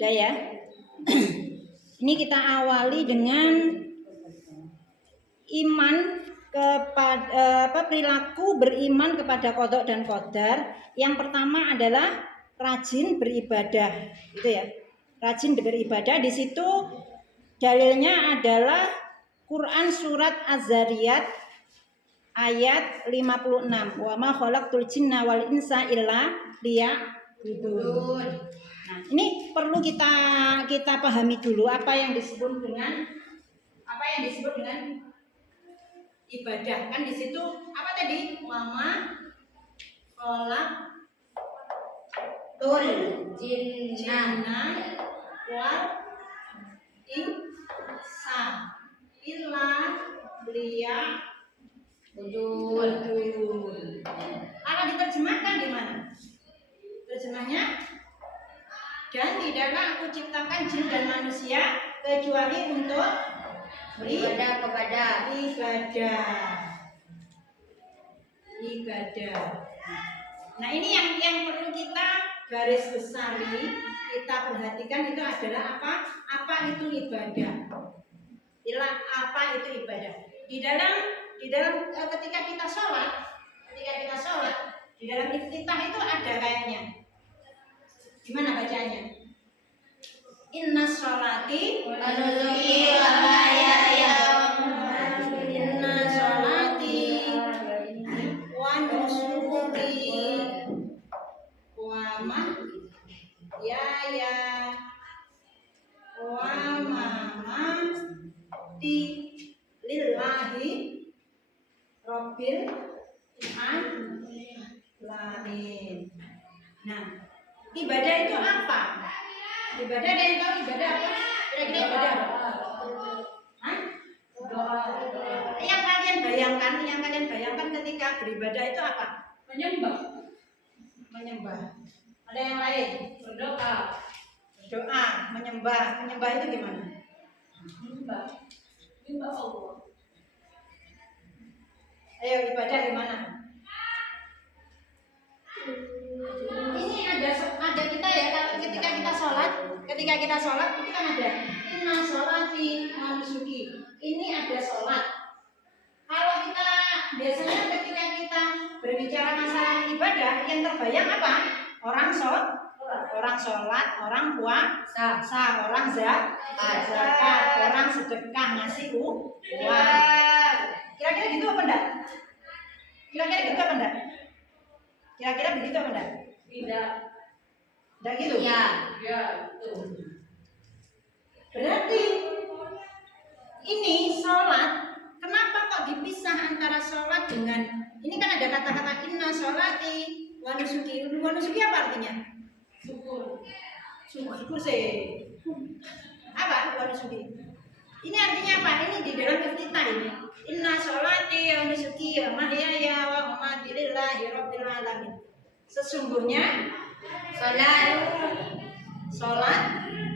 Udah ya. Ini kita awali dengan iman kepada perilaku beriman kepada qada dan qadar. Yang pertama adalah rajin beribadah, gitu ya. Rajin beribadah, di situ dalilnya adalah Quran surat Az-Zariyat ayat 56. Wa ma khalaqtul jinna wal insa illa liya'budun. Nah, ini perlu kita pahami dulu apa yang disebut dengan ibadah. Kan di situ apa tadi? Wa ma khalaqtul jinna wal insa illa liya'budun. Kalau diterjemahkan gimana? Terjemahnya, dan tidaklah aku ciptakan jin dan manusia kecuali untuk beribadah kepada ibadah. Nah, ini yang perlu kita garis besari, kita perhatikan itu adalah apa itu ibadah. Apa itu ibadah? Di dalam ketika kita sholat, di dalam iftitah itu ada kayaknya. Gimana bacanya? Inna sholati wa nusuki wa mahyaya inna sholati wa nusuki wa mahyaya wa mamati lillahi rabbil alamin. Nah, ibadah itu apa? Ibadah, ada yang tahu ibadah apa? Kira-kira ibadah apa? Hah? Doa. Yang kalian bayangkan ketika beribadah itu apa? Menyembah. Ada yang lain? Berdoa, menyembah itu gimana? Menyembah Allah. Ayo, ibadah gimana? Ini ada kita ya, kalau ketika kita sholat itu kan ada inna sholati wa nusuki. Ini ada sholat. Kalau kita biasanya ketika kita berbicara masalah ibadah, yang terbayang apa? Orang sholat, orang puasa, orang zakat, orang sedekah, ngasih uang. Kira-kira gitu apa enggak? Kira-kira begitu apa enggak? Tidak gitu? Iya, betul. Berarti ini sholat, kenapa kok dipisah antara sholat dengan, ini kan ada kata-kata inna sholati wa nusuki. Wa nusuki apa artinya? Syukur sih. Apa wa nusuki? Ini artinya apa? Ini di dalam iftitah ini. Inna sholati wa nusuki wa mahyaya wa mamati lillahi rabbil alamin. Sesungguhnya sholatku,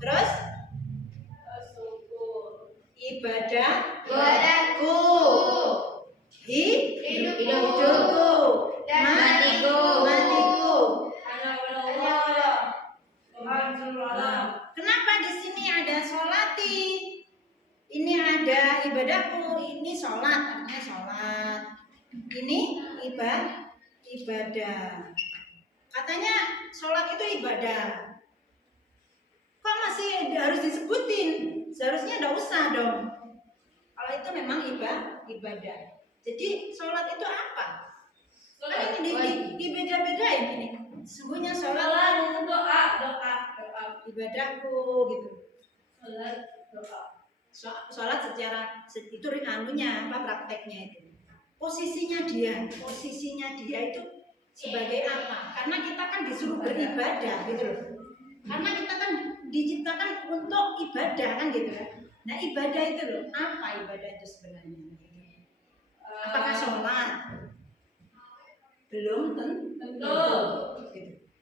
terus ibadahku, hidupku, matiku. Kenapa di sini ada sholati? Ini ada ibadahku, ini sholat, artinya sholat. Ini ibadah. Katanya sholat itu ibadah. Kok masih harus disebutin? Seharusnya enggak usah dong. Kalau itu memang ibadah. Jadi sholat itu apa? Kan ini dibeda-bedain ini. Sesungguhnya sholat itu doa. Ibadahku gitu. Sholat secara itu anunya prakteknya itu. Posisinya dia itu sebagai apa? Karena kita kan disuruh beribadah gitu loh. Karena kita kan diciptakan untuk ibadah kan gitu kan. Nah, ibadah itu loh, apa ibadah itu sebenarnya? Apakah sholat? Belum tentu.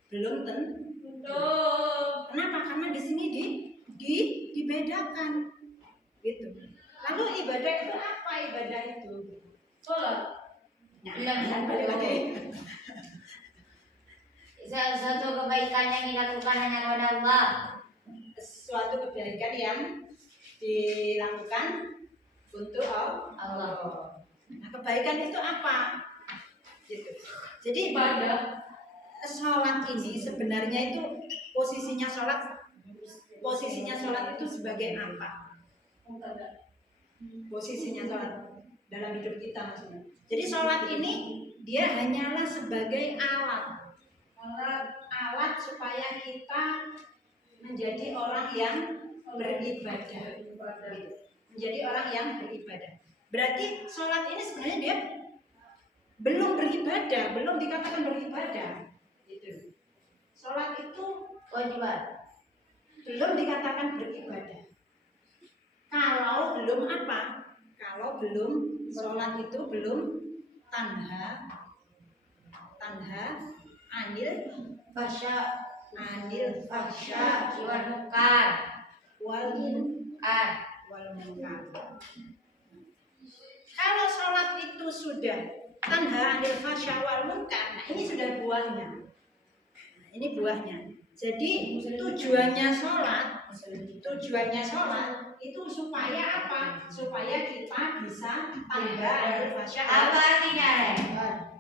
Belum tentu. Kenapa? Karena di sini dibedakan gitu. Lalu ibadah itu apa? Ibadah itu sholat. Nah, balik lagi. Suatu kebaikan yang dilakukan hanya kepada Allah. Suatu kebaikan yang dilakukan untuk Allah. Nah, kebaikan itu apa? Gitu. Jadi pada sholat ini sebenarnya itu posisinya sholat itu sebagai apa? Posisinya sholat dalam hidup kita maksudnya. Jadi sholat ini dia hanyalah sebagai alat supaya kita menjadi orang yang beribadah. Menjadi orang yang beribadah. Berarti sholat ini sebenarnya dia belum beribadah, belum dikatakan beribadah. Gitu. Sholat itu Kewajiban. belum dikatakan beribadah. Kalau belum apa? Kalau belum sholat itu belum tanha anil fahsya wal munkar. Kalau sholat itu sudah tanha anil fahsya wal munkar, nah ini sudah buahnya. Nah, ini buahnya. Jadi tujuannya sholat itu supaya apa? Supaya kita bisa tanha anil fahsya. Apa artinya?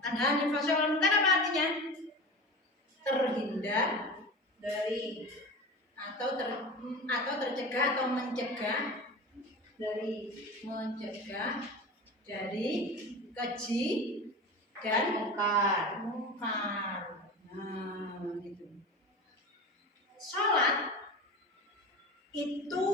Tanha anil fahsya wal munkar apa artinya? Terhindar dari atau tercegah atau mencegah dari keji dan mungkar. Nah, gitu. Sholat itu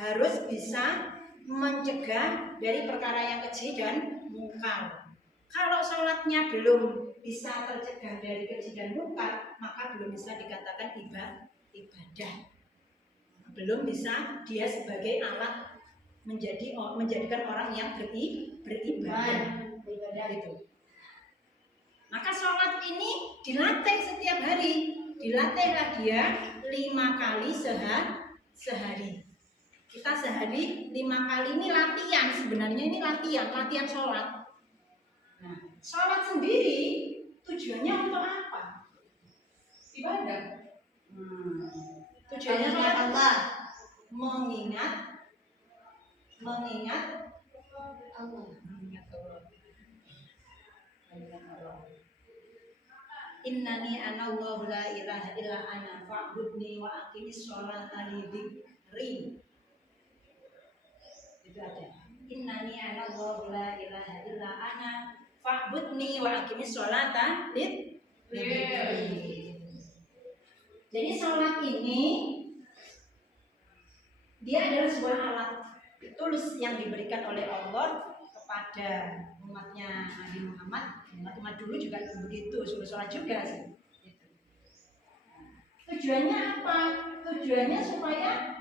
harus bisa mencegah dari perkara yang keji dan mungkar. Kalau sholatnya belum bisa tercegah dari keji dan mungkar, maka belum bisa dikatakan ibadah. Belum bisa dia sebagai alat menjadikan orang yang beribadah. Itu. Maka sholat ini dilatih setiap hari. Dilatihlah dia 5 kali sehari. Kita sehari 5 kali ini latihan. Sebenarnya ini latihan sholat. Nah, sholat sendiri tujuannya untuk apa? Ibadah. Tujuannya sholat Allah. Mengingat Allah. Innani anallahu la ilaha illa ana fa'budni wa aqimis sholata li dzikri. Itu ada. Innani anallahu la ilaha illa ana fa'budni wa aqimis sholata li dzikri. Jadi sholat ini dia adalah sebuah alat tools yang diberikan oleh Allah kepada umatnya Nabi Muhammad. Umat dulu juga begitu, suruh sholat juga sih. Tujuannya apa? Tujuannya supaya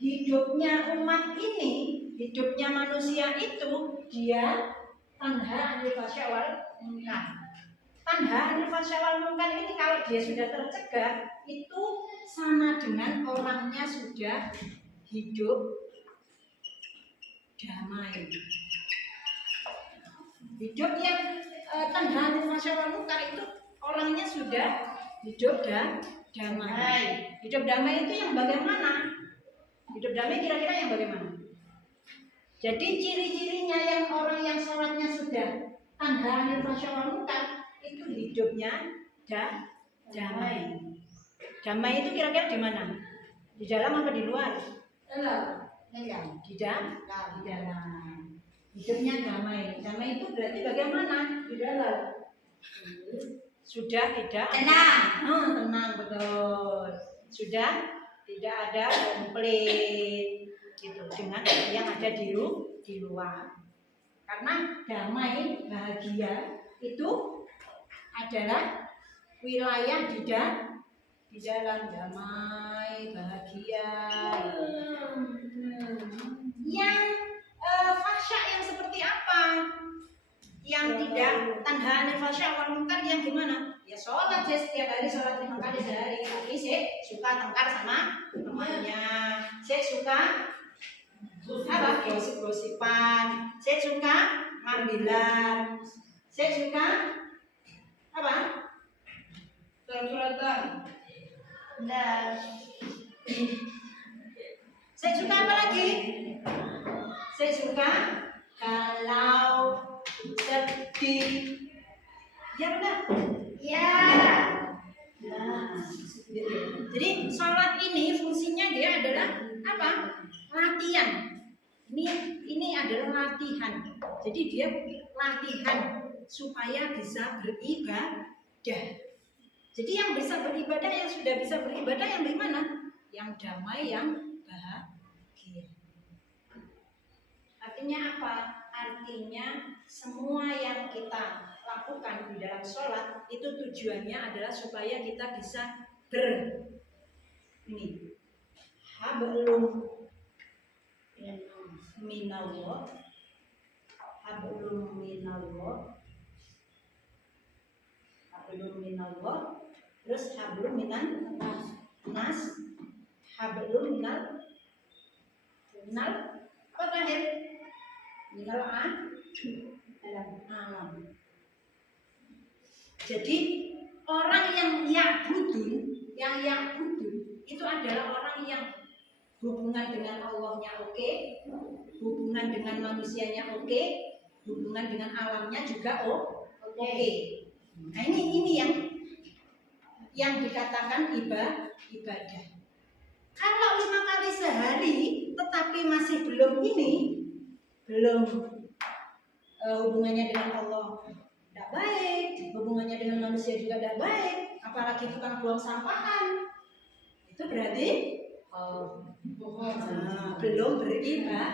hidupnya umat ini, hidupnya manusia itu dia tanha anil fahsya wal munkar. Tanha anil fahsya wal munkar ini kalau dia sudah tercegah itu sama dengan orangnya sudah hidup damai. Hidup yang tanha anil fahsya wal munkar itu orangnya sudah hidup damai. Hidup damai itu yang bagaimana? Hidup damai kira-kira yang bagaimana? Jadi ciri-cirinya yang orang yang sholatnya sudah tanha anil fahsya wal munkar itu hidupnya damai. Damai itu kira-kira di mana? Di dalam apa di luar? Di dalam. Hidupnya damai. Damai itu berarti bagaimana? Di dalam. Sudah tidak tenang betul. Sudah tidak ada konflik gitu dengan yang ada di luar. Karena damai, bahagia itu adalah wilayah di dalam damai, bahagia. Yang fahsya yang seperti apa? Yang tidak tanha anil fahsya wal munkar yang gimana? Ya sholat ya setiap hari sholat 5 kali sehari. Tapi saya suka tengkar sama temannya. Saya suka apa? Gosip-gosipan. Saya suka ngambilan. Saya suka apa? Surat-suratan. Benar. Saya suka apa lagi? Saya suka kalau sedih. Ya benar. Ya. Nah, jadi sholat ini fungsinya dia adalah apa? Latihan. Ini adalah latihan. Jadi dia latihan supaya bisa beribadah. Jadi yang bisa beribadah, yang sudah bisa beribadah yang bagaimana? Yang damai, yang bahagia. Artinya apa? Artinya semua yang kita lakukan di dalam sholat itu tujuannya adalah supaya kita bisa hablum minallah, hablum minallah, terus hablum minan nas, hablum minal apa terakhir? Minal alam. Jadi orang yang ya'budun itu adalah orang yang hubungan dengan Allahnya oke, hubungan dengan manusianya oke, hubungan dengan alamnya juga oke. Nah ini yang dikatakan ibadah. Kalau 5 kali sehari tetapi masih belum hubungannya dengan Allah tidak baik, hubungannya dengan manusia juga tidak baik, apalagi tukang buang sampahan, itu berarti belum beribadah.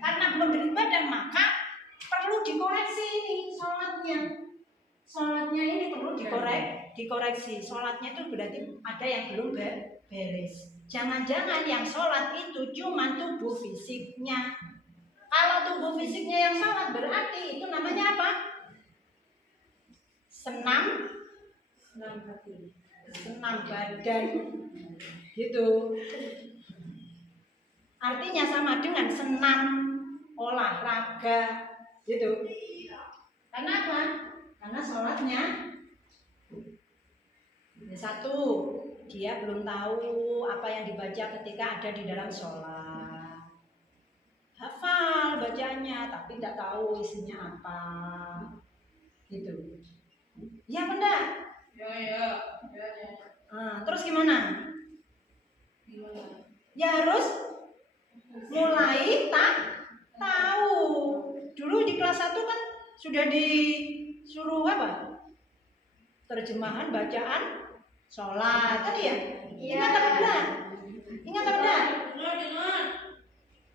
Karena belum beribadah maka perlu dikoreksi ini sholatnya ini perlu dikoreksi. Sholatnya itu berarti ada yang belum beres. Jangan-jangan yang sholat itu cuma tubuh fisiknya. Kalau tubuh fisiknya yang sholat berarti itu namanya apa? Senam hati, senam badan, gitu. Artinya sama dengan senam olahraga, gitu. Karena apa? Karena sholatnya satu, dia belum tahu apa yang dibaca ketika ada di dalam sholat. Hafal bacanya, tapi tidak tahu isinya apa, gitu. Ya benar. Ya. Terus gimana? Ya harus mulai tahu. Dulu di kelas 1 kan sudah disuruh apa? Terjemahan bacaan sholat kan ya? Ingat apa enggak?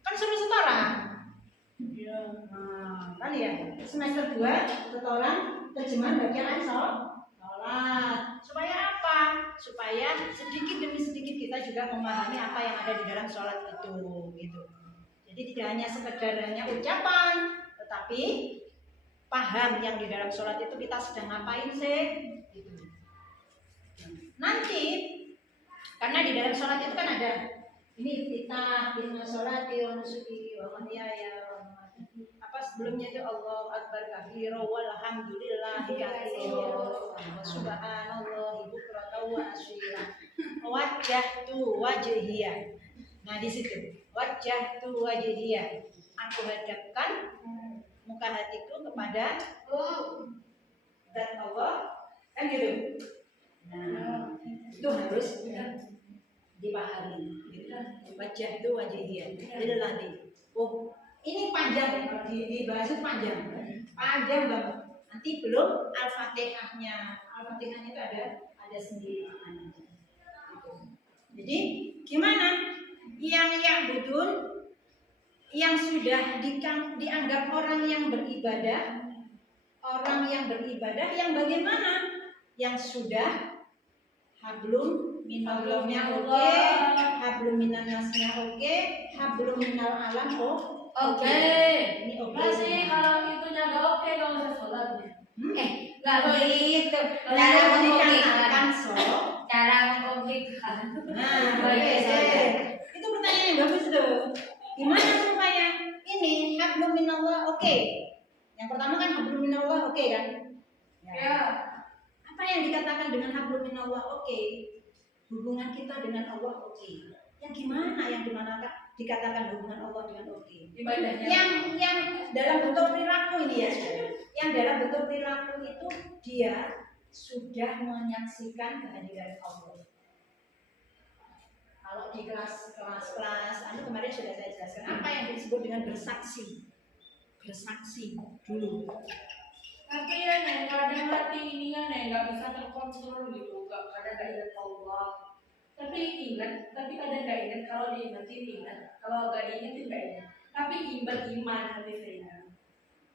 Kan suruh setoran. Iya. Kan ya? Semester 2 setoran terjemahan bacaan sholat. Supaya apa? Supaya sedikit demi sedikit kita juga memahami apa yang ada di dalam sholat itu, gitu. Jadi tidak hanya sekedar ucapan, tetapi paham yang di dalam sholat itu kita sedang ngapain sih? Gitu. Nanti, karena di dalam sholat itu kan ada ini iftitah, inna sholati wa nusuki wa mahyaya apa sebelumnya itu Allahu akbar kabira walhamdulillahi katsira wa subhanallahi bukratan wa asyira wajjahtu wajhiya. Nah di situ wajjahtu wajhiya, aku hadapkan muka hatiku kepada zat Allah, kan gitu. Nah itu harus dipahami. Wajjahtu wajhiya lillahi. Ini panjang, kalau dibahas itu panjang banget. Nanti belum Al-Fatihahnya. Al-Fatihahnya itu ada sendiri. Jadi gimana? Yang budun, yang sudah dianggap orang yang beribadah, yang bagaimana? Yang sudah hablum minallahnya oke, hablum minan nasnya oke, hablum minal alam oke. Ini oke. Masih kalau itunya gak oke gak usah sholatnya. Gak begitu. Cara dikatakan Cara mengkomplikan. Nah, itu pertanyaan yang bagus tuh. Gimana supaya ini hablum minallah oke? Yang pertama kan hablum minallah oke kan? Ya. Apa yang dikatakan dengan hablum minallah? Oke. Hubungan kita dengan Allah oke. Yang gimana yang dikatakan hubungan Allah dengan oke? Ibadahnya. Yang dalam bentuk perilaku ini ya. Yang dalam bentuk perilaku itu dia sudah menyaksikan kehadiran Allah. Kalau di kelas kemarin sudah saya jelaskan apa yang disebut dengan bersaksi. Bersaksi dulu. Tapi ya nih, kadang hati ini ya nih nggak bisa terkontrol gitu, kadang nggak ingat Allah. Tapi ingat, tapi kadang nggak ingat. Kalau diingetin ingat, kalau nggak diingetin nggak ingat. Tapi iman hati saya.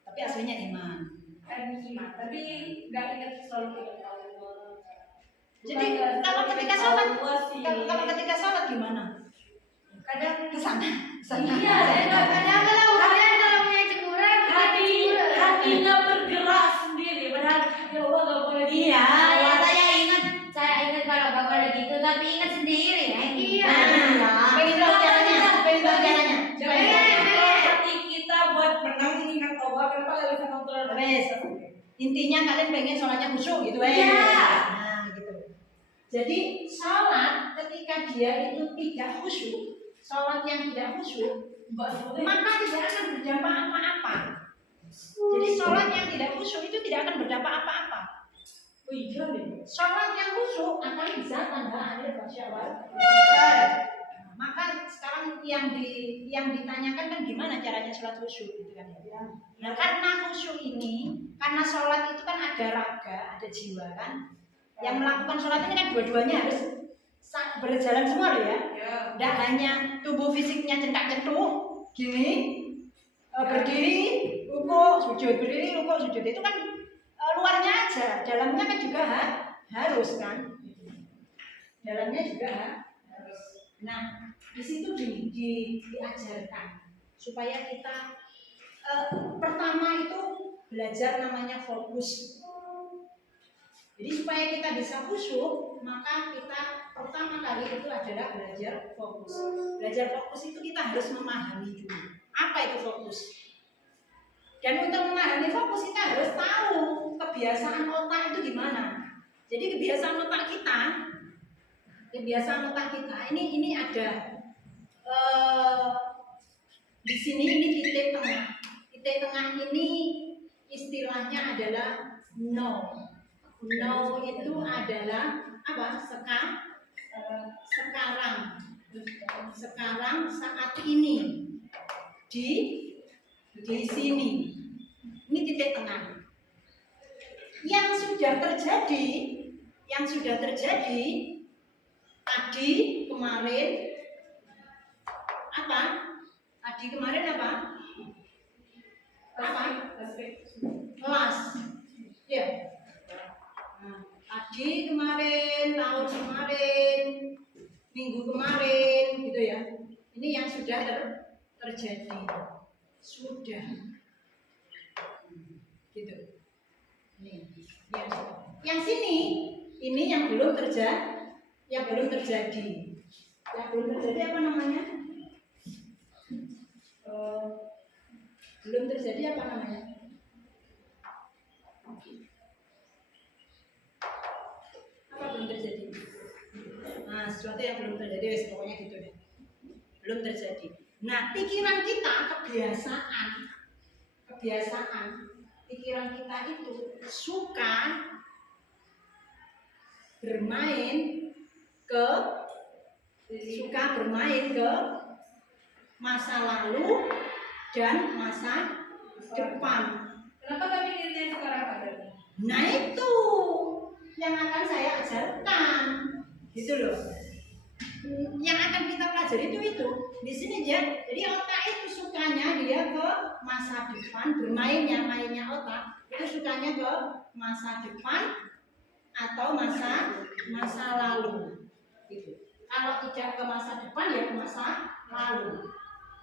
Tapi aslinya iman. Kan iman, tapi nggak ingat selalu ingat Allah. Jadi kalau ketika sholat gimana? Kadang Kesana. Iya, kadang kalau punya cemburan, hatinya bergerak sendiri, padahal ya Allah nggak boleh. Iya, ya saya ingat kalau bapak ada gitu, tapi ingat sendiri ya. Iya. Pengen tahu caranya. Jangan hati kita buat menang ingat Allah, kenapa nggak bisa kontrol? Wes. Intinya kalian pengen sholatnya khusyuk gitu Iya. Nah, gitu. Jadi sholat ketika dia itu tidak khusyuk, sholat yang tidak khusyuk, maka tidak akan berdampak apa-apa. Jadi sholat yang tidak khusyuk itu tidak akan berdampak apa-apa. Oh iya deh. Sholat yang khusyuk akan bisa tanda akhir basyawal. Maka sekarang yang ditanyakan kan gimana caranya sholat khusyuk gitu kan ya. Nah karena khusyuk ini, karena sholat itu kan ada raga, ada jiwa kan. Yang melakukan sholat ini kan dua-duanya harus berjalan semua loh ya. Tidak hanya tubuh fisiknya centak-centuk gini, berdiri, ruko, sujud, berdiri, ruko, sujud itu kan luarnya aja, dalamnya kan juga harus kan. Dalamnya juga harus. Nah di situ diajarkan supaya kita pertama itu belajar namanya fokus. Jadi supaya kita bisa khusyuk, maka kita pertama kali itu adalah belajar fokus. Belajar fokus itu kita harus memahami dulu apa itu fokus. Dan untuk memahami fokus kita harus tahu kebiasaan otak itu gimana. Jadi kebiasaan otak kita ini ada di sini ini titik tengah. Titik tengah ini istilahnya adalah no. No itu adalah apa? Sekarang saat ini di sini. Ini titik tengah. Yang sudah terjadi tadi kemarin apa? Tadi kemarin apa? Kelas. Ya. Nah, tadi kemarin, tahun kemarin, minggu kemarin, gitu ya. Ini yang sudah terjadi. Sudah. Gitu. Ini yang sini, ini yang belum terjadi. Yang belum terjadi apa namanya? Belum terjadi apa namanya? Apa belum terjadi? Nah, sesuatu yang belum terjadi, pokoknya gitu deh. Belum terjadi. Nah, pikiran kita kebiasaan pikiran kita itu suka bermain ke masa lalu dan masa depan. Kenapa kami ini sekarang ada? Nah itu yang akan saya ajarkan, gitu loh. Yang akan kita pelajari itu di sini ya. Jadi otak itu sukanya dia ke masa depan, mainnya otak itu sukanya ke masa depan atau masa lalu. Gitu. Kalau tidak ke masa depan ya ke masa lalu.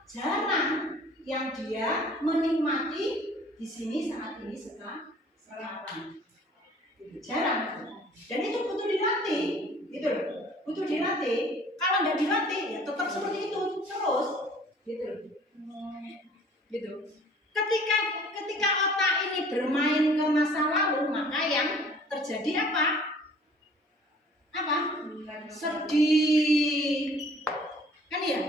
Jarang yang dia menikmati di sini saat ini sekarang. Jarang. Dan itu butuh dilatih, gitu loh. Butuh dilatih. Kalau nggak dilatih ya tetap seperti itu terus, gitu. Gitu. Ketika otak ini bermain ke masa lalu, maka yang terjadi apa? Sedih. Kan ya?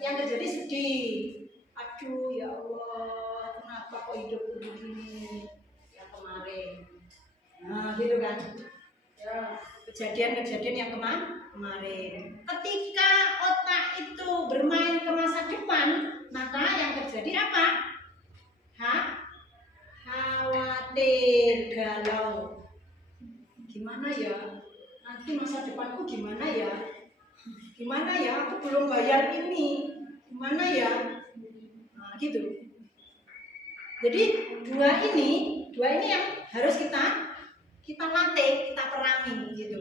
Yang terjadi sedih. Aduh ya Allah, kenapa kok hidupku begini? Yang kemarin. Nah, gitu kan? Ya, kejadian-kejadian yang kemarin. Ketika otak itu bermain ke masa depan, maka yang terjadi apa? Khawatir, galau. Gimana ya? Nanti masa depanku gimana ya? Gimana ya? Aku belum bayar ini. Gimana ya? Nah, gitu. Jadi dua ini yang harus kita latih, kita perangi gitu.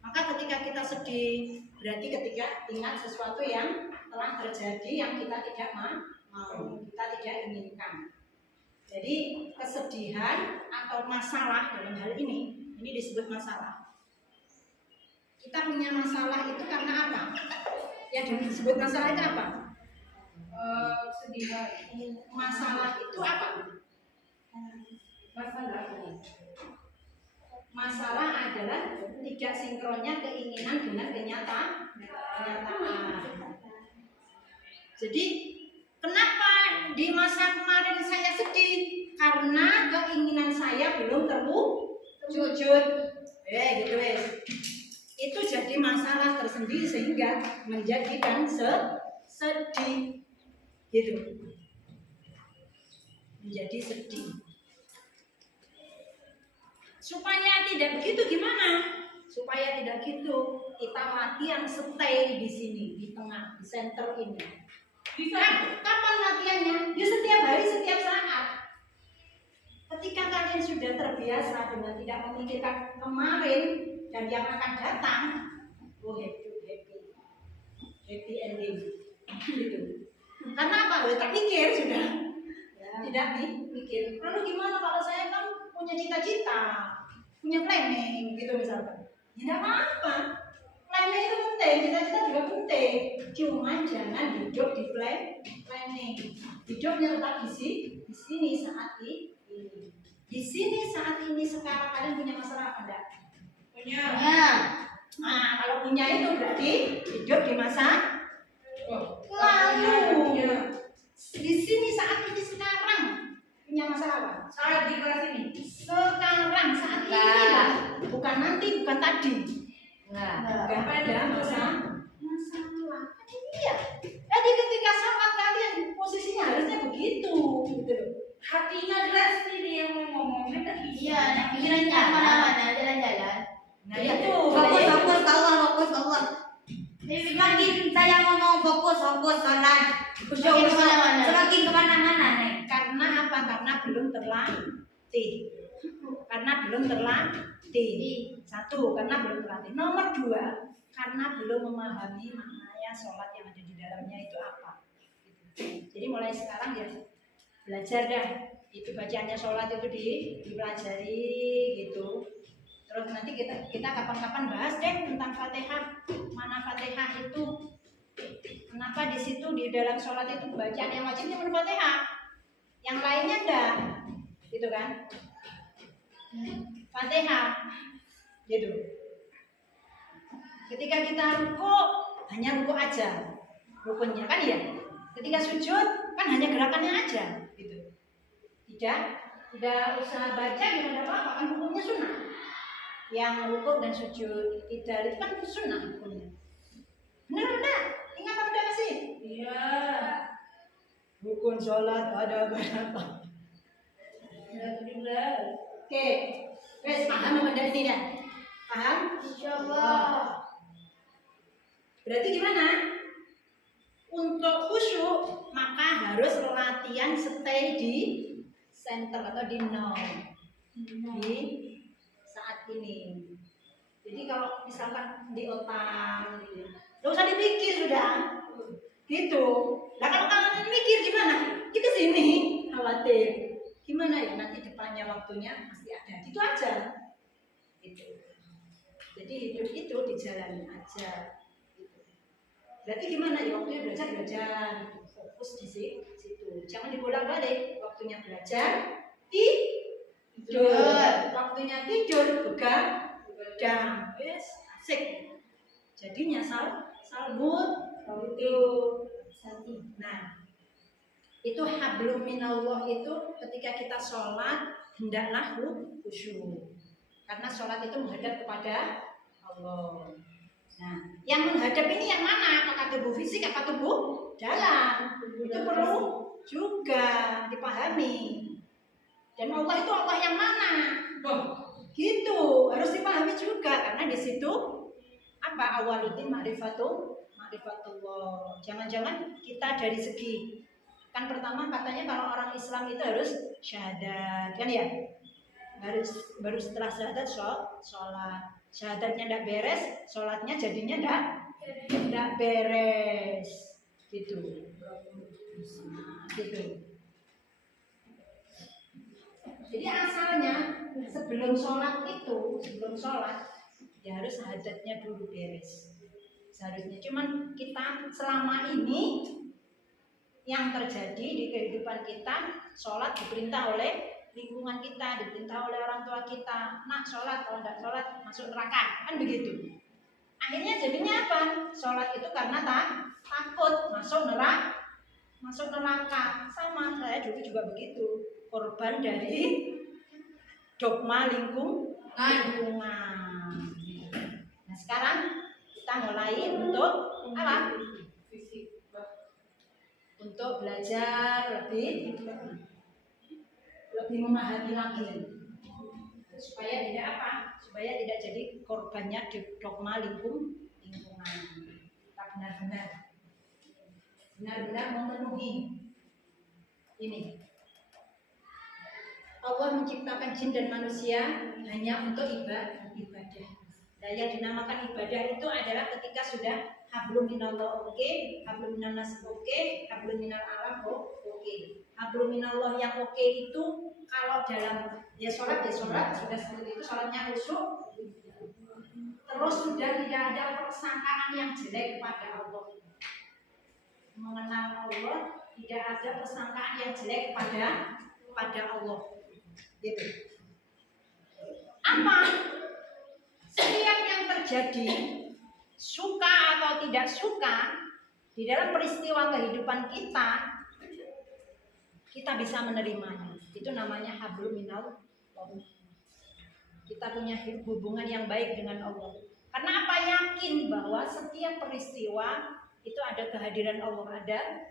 Maka ketika kita sedih, berarti ketika ingat sesuatu yang telah terjadi yang kita tidak mau, kita tidak inginkan. Jadi kesedihan atau masalah dalam hal ini disebut masalah. Kita punya masalah itu karena apa? Yang disebut masalah itu apa? Kesedihan. Masalah itu apa? Masalah adalah tidak sinkronnya keinginan dengan kenyataan. Jadi kenapa di masa kemarin saya sedih? Karena keinginan saya belum terwujud. Gitu wes. Itu jadi masalah tersendiri sehingga menjadikan sedih. Gitu. Menjadi sedih. Supaya tidak begitu gimana? Supaya tidak gitu, kita latihan stay di sini, di tengah, di center ini. Kapan latihannya? Ya setiap hari, setiap saat. Ketika kalian sudah terbiasa dengan tidak memikirkan kemarin dan yang akan datang, happy ending. Gitu. Karena apa? Tak mikir sudah. Tidak mikir. Lalu gimana kalau saya kan punya cita-cita, punya planning gitu misalkan? Ya tidak apa-apa. Planning itu penting, cita-cita juga penting. Cuma jangan hidup di planning. Hidupnya tetap di sini saat ini. Di sini saat ini sekarang kalian punya masalah apa enggak? Punya. Nah, kalau punya itu berarti hidup di masa lalu. Di sini saat ini sekarang punya masalah apa? Saat di kelas ini. Sekarang saat ini lah. Bukan nanti, bukan tadi. Enggak. Gak ada masalah. Iya. Jadi ketika saat kalian posisinya harusnya begitu, gitu. Hatinya jelas sendiri yang mau ngomongnya tadi. Iya, nah pikirannya mana-mana jalan-jalan. Nah itu. Fokus Allah. Semakin saya ngomong fokus sholat. Semakin kemana-mana nih. Karena apa? Karena belum terlatih. Satu, karena belum terlatih. Nomor dua, karena belum memahami maknanya sholat yang ada di dalamnya itu apa. Jadi mulai sekarang ya belajar dah. Itu bacaannya sholat itu dipelajari gitu. Terus nanti kita kapan-kapan bahas deh tentang Fatihah. Mana Fatihah itu? Kenapa di situ di dalam sholat itu bacaan yang wajib cuma Fatihah? Yang lainnya enggak, gitu kan? Fatihah, gitu. Ketika kita ruku hanya ruku aja, rukunnya kan ya. Ketika sujud kan hanya gerakannya aja, gitu. Tidak usah baca, tidak ada apa-apa, kan hukumnya sunnah. Yang ruku dan sujud tidak itu kan sunnah hukumnya. Benar. Ingat apa udah sih? Iya. Rukun sholat ada berapa? Ada 17. Oke, wes paham apa tidak? Paham? Insyaallah. Berarti gimana? Untuk khusyuk maka harus latihan stay di center atau di nol di saat ini. Jadi kalau misalkan di otak, gitu, nggak usah dipikir sudah, gitu. Nah kalau kalian mikir gimana? Kita sini khawatir. Gimana ya nanti depannya waktunya masih ada, gitu aja. Gitu. Jadi hidup itu dijalani aja. Gitu. Berarti gimana ya waktunya belajar. Gitu. fokus di situ. Jangan dibolak-balik. Waktunya belajar, tidur. Waktunya tidur, begadang. Yes, asik. Jadinya salbut itu. Nah, itu hablum minallah itu ketika kita sholat hendaklah khusyuk. Karena sholat itu menghadap kepada Allah. Nah, yang menghadap ini yang mana? Apakah tubuh fisik, apa tubuh dalam? Itu perlu juga dipahami. Dan Allah itu Allah yang mana? Gitu, harus dipahami juga karena di situ apa awaluddin ma'rifatullah. Jangan-jangan kita dari segi kan pertama katanya kalau orang Islam itu harus syahadat, kan ya? Baru setelah syahadat sholat. Syahadatnya tidak beres, sholatnya jadinya tidak beres, gitu. Gitu. Jadi asalnya sebelum sholat ya harus syahadatnya dulu beres. Seharusnya cuman kita selama ini yang terjadi di kehidupan kita, sholat diperintah oleh lingkungan kita, diperintah oleh orang tua kita. Nak sholat, kalau tidak sholat masuk neraka, kan begitu. Akhirnya jadinya apa? Sholat itu karena takut masuk neraka. Sama saya dulu juga begitu, korban dari dogma lingkungan. Nah sekarang kita mulai untuk apa? Untuk belajar lebih memahami lagi supaya tidak apa? Supaya tidak jadi korbannya dogma lingkungan. Kita benar-benar memenuhi ini. Allah menciptakan jin dan manusia hanya untuk ibadah. Dan yang dinamakan ibadah itu adalah ketika sudah hablum minallah oke, hablum minannas oke, hablum minal alam oke. Hablum minallah yang oke itu kalau dalam ya sholat sudah seperti itu, sholatnya khusyuk, terus sudah tidak ada persangkaan yang jelek kepada Allah. Mengenal Allah tidak ada persangkaan yang jelek kepada Allah. Gitu. Apa? Setiap yang terjadi suka atau tidak suka di dalam peristiwa kehidupan kita bisa menerimanya. Itu namanya hablum minallah. Kita punya hubungan yang baik dengan Allah. Karena apa? Yakin bahwa setiap peristiwa itu ada kehadiran Allah, ada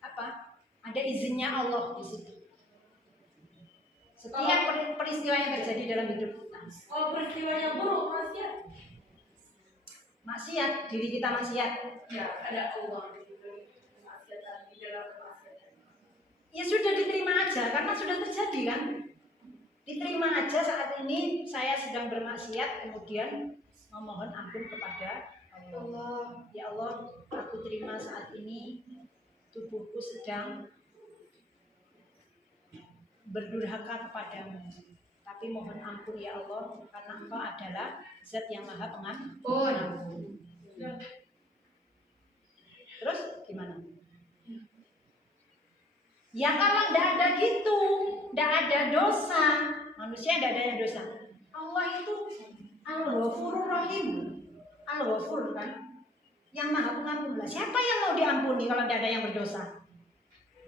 apa? Ada izinnya Allah di situ. Setiap peristiwa yang terjadi dalam hidup kita. Kalau peristiwanya buruk, maksiat, diri kita maksiat. Ya, ada Allah di dalam kemaksiatan. Ya sudah diterima aja, karena sudah terjadi kan. Diterima aja saat ini saya sedang bermaksiat, kemudian memohon ampun kepada Allah. Ya Allah, aku terima saat ini tubuhku sedang berdurhaka kepadamu. Tapi mohon ampun ya Allah, karena Engkau adalah Zat yang Maha Pengampun. Terus gimana? Ya kalau tidak ada gitu, tidak ada dosa, manusia tidak ada dosa. Allah itu Al-Ghafurur Rahim, Al-Ghafur kan, yang Maha Pengampun. Siapa yang mau diampuni kalau tidak ada yang berdosa?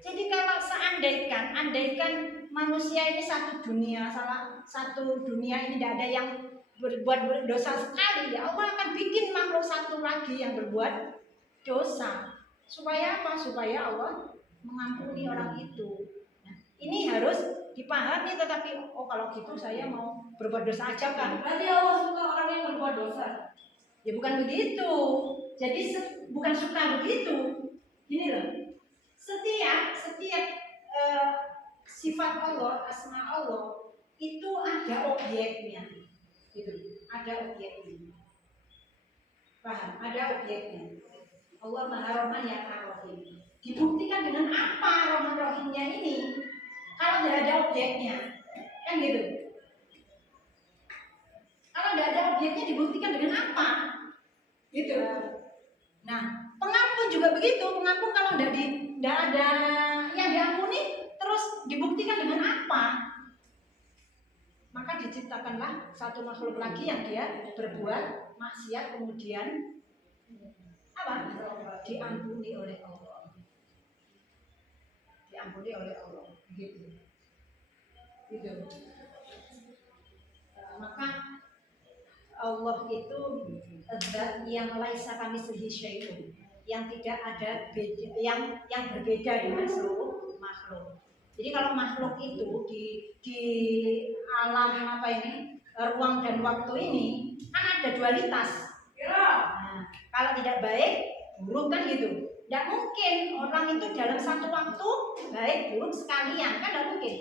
Jadi kalau andaikan manusia ini satu dunia ini tidak ada yang berbuat dosa sekali, ya Allah akan bikin makhluk satu lagi yang berbuat dosa. Supaya apa? Supaya Allah mengampuni orang itu. Nah, ini harus dipahami, tetapi kalau gitu saya mau berbuat dosa aja kan? Berarti Allah suka orang yang berbuat dosa? Ya bukan begitu. Jadi bukan suka begitu. Gini loh. Setiap sifat Allah, asma Allah itu ada objeknya, gitu. Ada objeknya. Paham? Ada objeknya. Allah Maha Rahman ya Rahim. Dibuktikan dengan apa Rahman Rahimnya ini? Kalau tidak ada objeknya, kan gitu. Kalau tidak ada objeknya dibuktikan dengan apa? Gitu. Nah, pengampun juga begitu, pengampun kalau tidak ada yang diampuni, terus dibuktikan dengan apa? Maka diciptakanlah satu makhluk lagi yang dia berbuat maksiat kemudian apa? Diampuni oleh Allah. Diampuni oleh Allah. Gitu. Gitu. Maka Allah itu zat yang laisa kamitslihi syai'un, yang tidak ada beda, yang berbeda dengan seluruh makhluk. Jadi kalau makhluk itu di alam apa ini, ruang dan waktu ini kan ada dualitas. Nah, kalau tidak baik buruk kan gitu. Tidak mungkin orang itu dalam satu waktu baik buruk sekalian, kan tidak mungkin.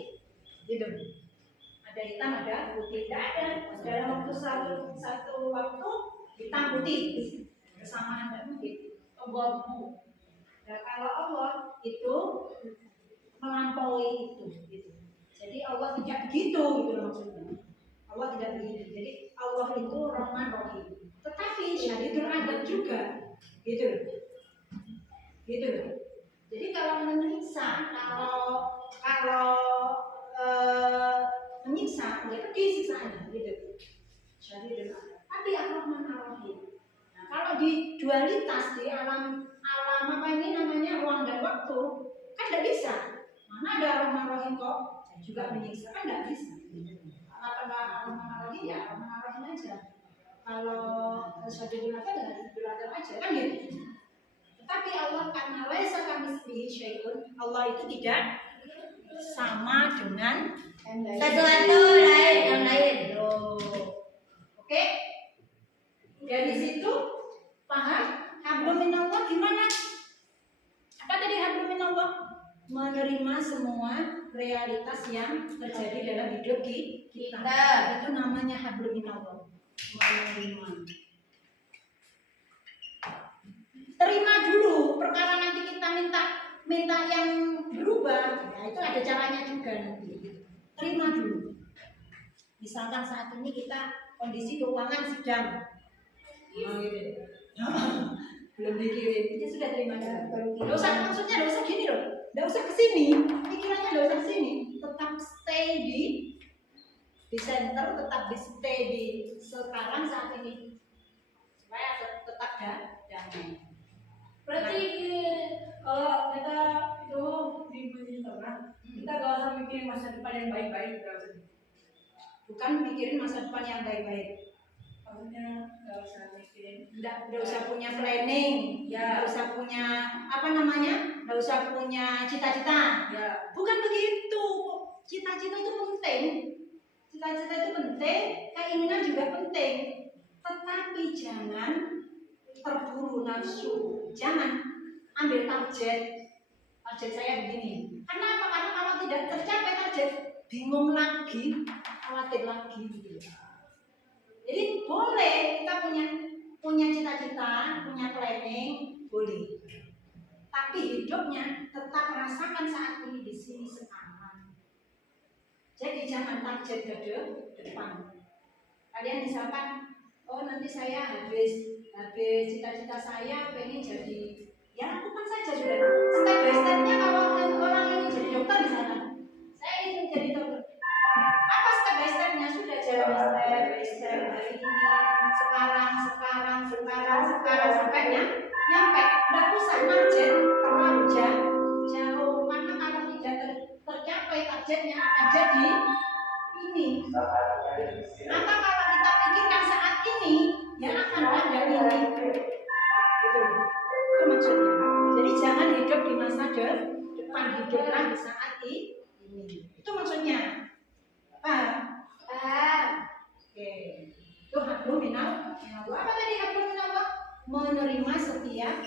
Gitu. Ada hitam, ada putih, tidak ada dalam waktu satu waktu hitam putih bersamaan, tidak mungkin. Abu-abu. Nah, kalau Allah itu melampaui itu, gitu. Jadi Allah tidak begitu, gitu maksudnya. Allah tidak begitu. Jadi Allah itu Rahman Rahim. Tetapi syadidul adab juga, gitu. Gitu. Jadi kalau menyiksa, kalau menyiksa, itu disiksa gitu. Syadidul adab. Tapi Ar-Rahman Ar-Rahim. Nah, kalau di dualitas di alam apa ini namanya ruang dan waktu, kan tidak bisa. Mana ada Rahman Rahim kok juga menyiksa, kan tidak bisa. Apa Rahman Rahim ya Rahman Rahim aja. Kalau Syadidul Adab ya Syadidul Adab aja kan gitu. Tetapi Allah karena laisa kamitslihi syai'un, Allah itu tidak sama dengan Sesuatu lain yang lain. Oke? Dari situ paham? Hablum minallah gimana? Apa tadi hablum minallah? Menerima semua realitas yang terjadi dalam hidup kita. Itu namanya hablum minallah. Menerima. Terima dulu, perkara nanti kita minta yang berubah, ya itu ada caranya juga nanti. Terima dulu. Misalkan saat ini kita kondisi keuangan sedang belum dikirim, itu sudah terima dulu. Nggak usah, maksudnya nggak usah gini loh, nggak usah kesini, pikirannya nggak usah kesini, tetap stay di center, tetap di stay di sekarang saat ini supaya tetap damai. Berarti kalau kita itu di dunia tengah, kita gak usah mikirin masa depan yang baik-baik berarti. Bukan mikirin masa depan yang baik-baik. Maksudnya gak usah mikirin, Nggak usah punya planning, ya. nggak usah punya apa namanya, nggak usah punya cita-cita. Ya. Bukan begitu. Cita-cita itu penting. Cita-cita itu penting, keinginan juga penting. Tetapi jangan terburu nafsu. Jangan ambil target. Target saya begini. Karena apa? Karena kalau tidak tercapai target, bingung lagi, khawatir lagi gitu. Jadi boleh kita punya cita-cita, punya planning, boleh. Tapi hidupnya tetap merasakan saat ini di sini sekarang. Jadi jangan target ke depan. Kalian misalkan, oh nanti saya habis cita-cita saya pengen jadi, ya lakukan saja sudah. Step by stepnya kalau orang ingin jadi dokter di sana, saya ingin jadi dokter. Apa step by stepnya sudah jalan step by step hari ini, sekarang sampai nyampe. Nggak usah target terlalu jauh, karena kalau tidak tercapai targetnya akan jadi ini. Maka kalau kita pikirkan saat ini, ya akan ada ini. Itu maksudnya. Jadi jangan hidup di masa depan, hiduplah di saat ini. Itu maksudnya. Paham? Oke. Itu hablum minallah. Apa tadi hablum minallah? Menerima setiap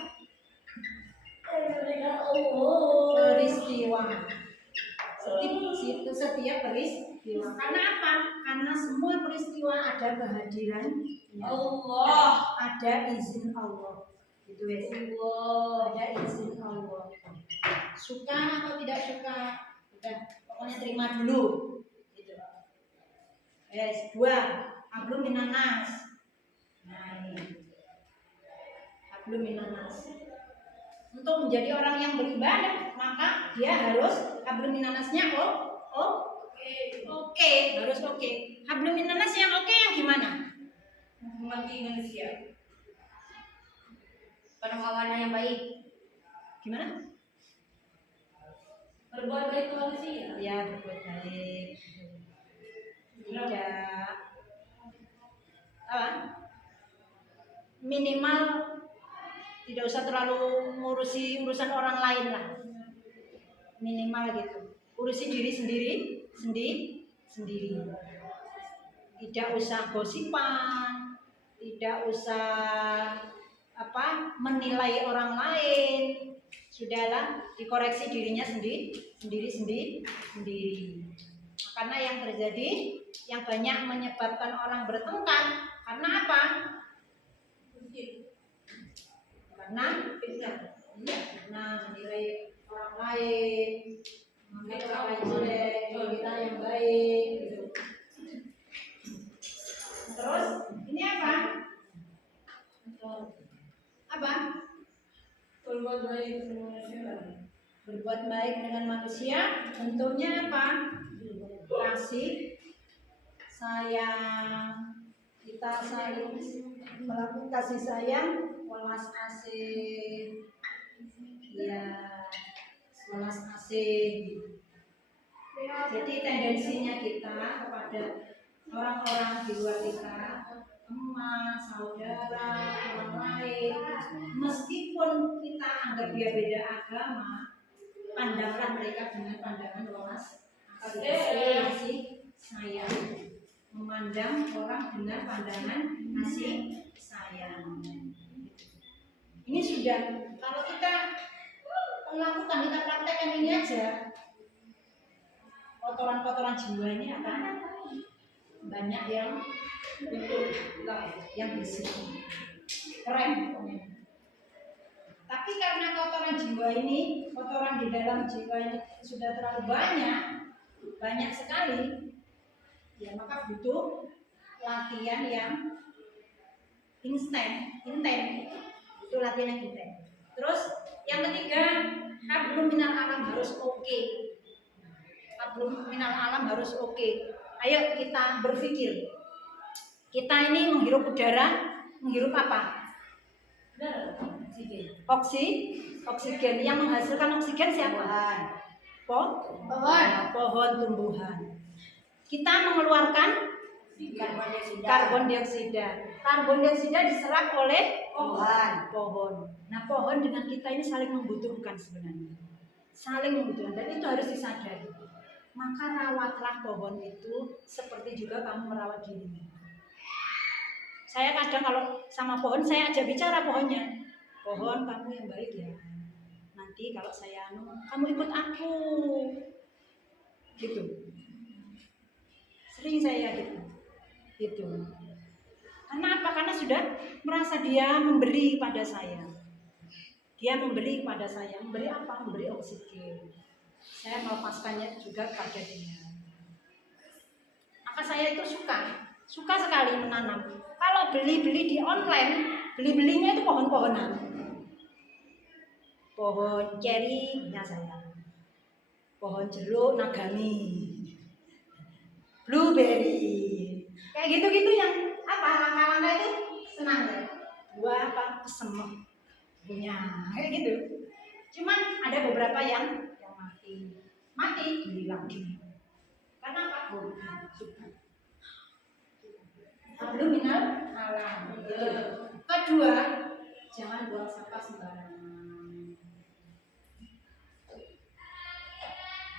peristiwa. Setiap peristiwa. Karena apa? Karena semua peristiwa ada kehadiran Allah, ada izin Allah. Gitu ya. Ada izin Allah. Suka atau tidak suka, udah pokoknya terima dulu. Gitu. Yes, 2. Hablum minanas. Nah ini. Hablum minanas. Untuk untuk menjadi orang yang beribadah, maka dia harus hablum minannasnya oke, harus oke. Hablum minannas yang oke yang gimana? menghormati manusia. Penuh amanah yang baik. Gimana? Berbuat baik ke manusia. Ya, berbuat baik. Tidak apa? Minimal tidak usah terlalu ngurusi urusan orang lain lah. Minimal gitu. Urusi diri sendiri. Tidak usah gosipan, tidak usah menilai orang lain. Sudahlah, dikoreksi dirinya sendiri. Karena yang terjadi, yang banyak menyebabkan orang bertengkar, karena apa? Karena fitnah. Iya, karena menilai orang lain, menganggap orang lain jelek, kita yang baik, gitu. Terus ini apa? Berbuat baik ke manusia. Berbuat baik dengan manusia, bentuknya apa? Kasih, sayang, kita saling melakukan kasih sayang, welas asih, ya, welas asih. Jadi tendensinya kita kepada orang-orang di luar kita, emas, saudara, orang lain, meskipun kita anggap dia beda agama, pandanglah mereka dengan pandangan welas kasih sayang. Memandang orang dengan pandangan kasih sayang. Ini sudah, kalau kita melakukan, kita praktekkan ini aja, kotoran-kotoran jiwa ini akan banyak yang bersih, keren pokoknya. Tapi karena kotoran jiwa ini, kotoran di dalam jiwa ini sudah terlalu banyak sekali, ya maka butuh latihan yang inten. Itu latihan yang inten. Terus yang ketiga, hablum minal alam harus oke. Hablum minal alam harus oke. Ayo kita berpikir. Kita ini menghirup udara, menghirup apa? Oksigen. Yang menghasilkan oksigen siapa? Pohon tumbuhan. Kita mengeluarkan karbon dioksida. Karbon dioksida diserap oleh pohon. Nah, pohon dengan kita ini saling membutuhkan sebenarnya. Dan itu harus disadari. Maka rawatlah pohon itu seperti juga kamu merawat dirimu. Saya kadang kalau sama pohon, saya ajak bicara pohonnya. Pohon, kamu yang baik ya. Nanti kalau saya kamu ikut aku. Gitu. Sering saya gitu. Karena apa? Karena sudah merasa dia memberi pada saya. Memberi apa? Memberi oksigen. Saya melepaskannya juga pada dia. Maka saya itu suka sekali menanam. Kalau beli di online, belinya itu pohon-pohonan. Pohon ceri punya saya. Pohon jeruk nagami. Blueberry. Kayak gitu-gitu yang langkah-langkah itu senang ya. Buah kesemek punya. Kayak gitu. Cuman ada beberapa yang mati beli lagi. Karena apa? Hablum minal alam. Kedua, jangan buang sampah sembarangan.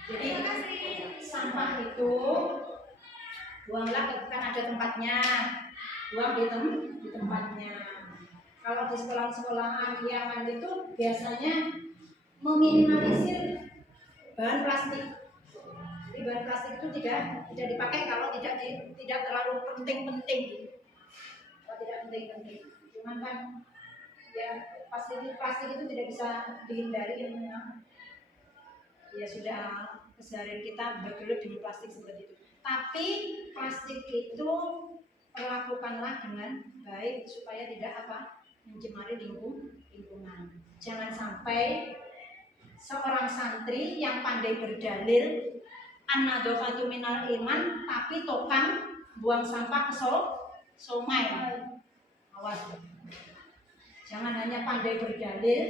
Jadi sampah itu buanglah kan ada tempatnya. Buang di tempatnya. Kalau di sekolah-sekolahan yang itu biasanya meminimalisir bahan plastik. Jadi bahan plastik itu tidak dipakai kalau tidak terlalu penting-penting gitu. Kalau tidak penting-penting. Cuman kan ya plastik itu tidak bisa dihindari ilmunya. Ya sudah keseharian kita bergelut dengan plastik seperti itu. Tapi plastik itu perlakukanlah dengan baik supaya tidak mencemari lingkungan. Jangan sampai seorang santri yang pandai berdalil an-nadhafatu minal iman tapi tokan buang sampah ke sungai. Awas. Jangan hanya pandai berdalil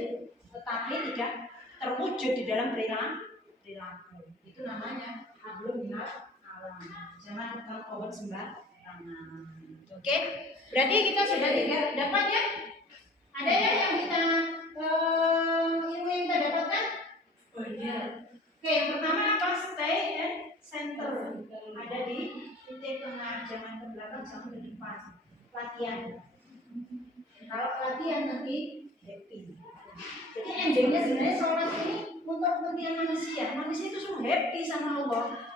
tetapi tidak terwujud di dalam perilaku. Itu namanya hablum minal alam. Jangan tukang pohon sembarangan. Oke? Berarti kita sudah dapat ya? Ada ya yang kita ilmu yang kita dapatkan? Oh iya. Oke, yang pertama apa? Stay at center. Ada di titik tengah, jangan ke belakang, jangan ke depan. Latihan. Kalau latihan nanti happy. Jadi endingnya sebenarnya sholat ini untuk kepentingan manusia. Manusia itu semua happy sama Allah.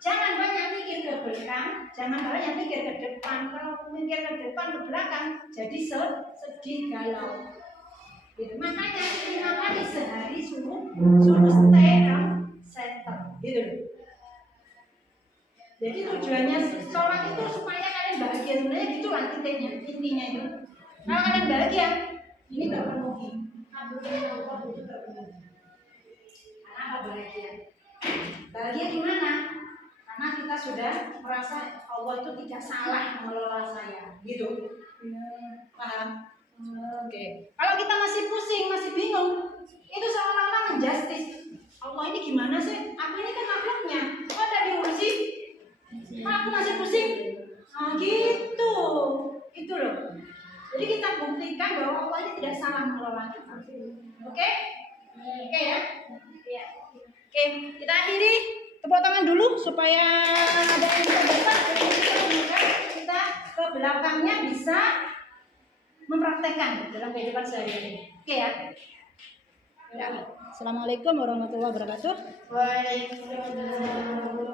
Jangan banyak mikir ke belakang, jangan banyak mikir ke depan. Kalau mikir ke depan ke belakang, jadi sedih galau. Gitu. Makanya 5 kali sehari suruh stay down center. Gitu. Jadi tujuannya sholat itu supaya kalian bahagia. Sebenarnya gitulah intinya itu. Kalau kalian bahagia, ini terpenuhi. Alhamdulillah Allah itu terpenuhi. Karena apa bahagia? Bahagia gimana? Karena kita sudah merasa Allah itu tidak salah mengelola saya, gitu. Paham? Oke. Kalau kita masih pusing, masih bingung, itu seolah-olah menjustis. Allah ini gimana sih? Aku ini kan makhluknya, kok ada diurusi? Aku masih pusing. Nah, gitu. Itu loh. Jadi kita buktikan bahwa Allah ini tidak salah mengelola kita. Oke? Oke ya? Ya. Oke, kita akhiri. Tepuk tangan dulu supaya ada yang bisa dapat. Kita ke belakangnya bisa mempraktekkan dalam kehidupan sehari-hari. Oke ya? Ya. Assalamualaikum warahmatullahi wabarakatuh. Waalaikumsalam.